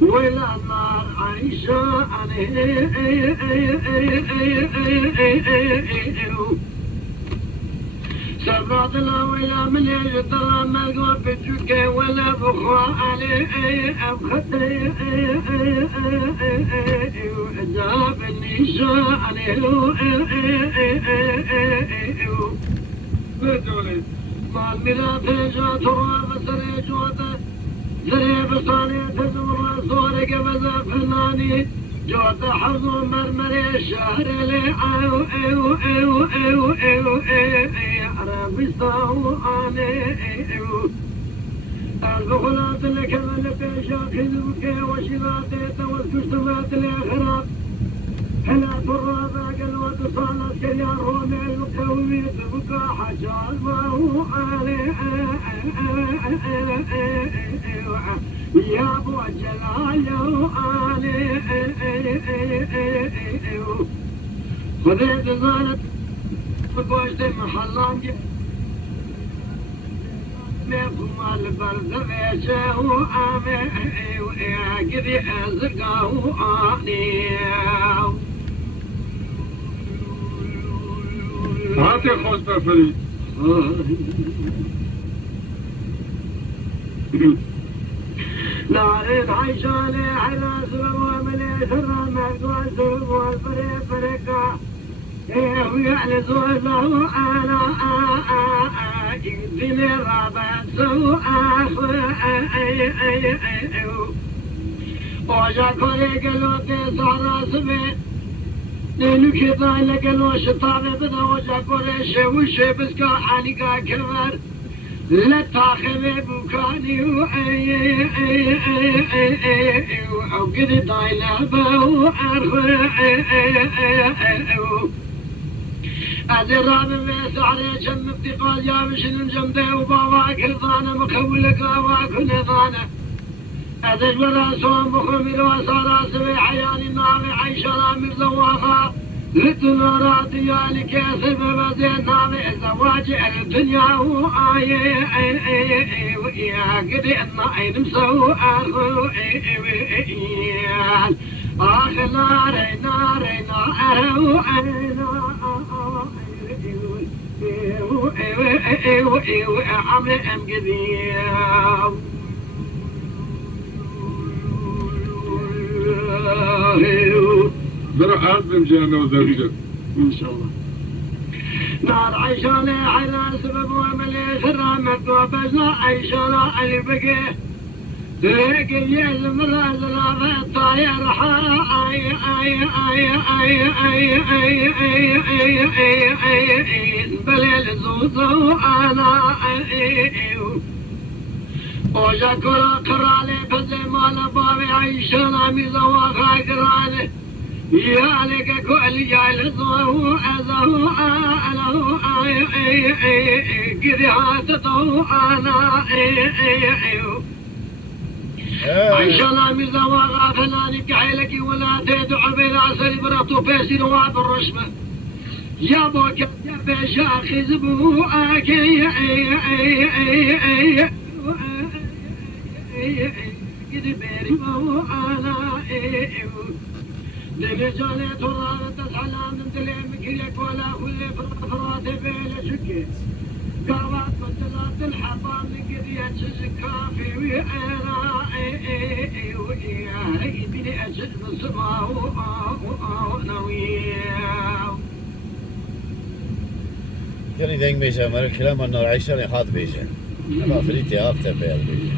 ولا النار عايشة سبعت الأولى من يجترى ملقوا بجوكي ولا بخوا عليه أبخت جاب النشاء ما الملاك جات رواب سريجوته زريب صاني تزور صورك بزا فناني جوت حظو مرمري الشهر لي عربي استاو اني البخلات لك من بيشا كذبك وشباتي توسكشتمات الاخرات حلات الرابع قلوة صالت كريان رومي المقومي تبقى حجاز ما هو اني يا ابو جلال اني خذيت زانت بقوشت محلان ميكم البرد بيشه وامي وياقذي ازقاه اني هاتي خوش بفريد نارين عيشاني على سبب وملي سرى مقوى سبب والفريق فريقا ويعلى زوزه انا يديني رابع سوء وجا كوري قالوا تسع راسبي لينوكي طالة قالوا شطابي بدا وجا كوري شوشي بسكا حاليقا كبر لا تاخذ بكاني وقد طايلة أزراب بيس علي جم ابتقال يا مشن جمده وبابا كرضانة مخولك واكل ضانة أزج براسهم بخمر وصار سوي حياني نامي عيشنا مرزوافا للدنورات يالي كاسب بزين نامي زواج الدنيا وآيه ويا قدي أنا عين مسو أخو آخر ناري ناري ناري عمري أم قديم برا أعظم جانا وزوجك إن شاء الله نار عيشاني على سبب وملي سرامك وبزنا عيشانا علي بقي تلك يزم الأزرع في الطاير حاي بليل زوزو أنا وجا كرا كرالي فزي مال بابي عيشانا ميزواخا كرالي يا لك كل جاي لصوه أزهو أله كذي عاتته أنا عيشانا ميزواخا فلاني كحيلك ولا تدعو بين عسل براتو بيسي نواب الرشمة يا بوك يا بيشا خزبو أكي كذي بيري أنا دمجاني ترى تسحلان من دليم كيك ولا كل فرات بلا شكي قربت بدلات الحطام قضية شكافي وأنا يديني أجد السماء ونويا يعني دنگ بيجا مر الكلام انه العيشة خاط بيجا اما فريتي اكتر بيال بيجا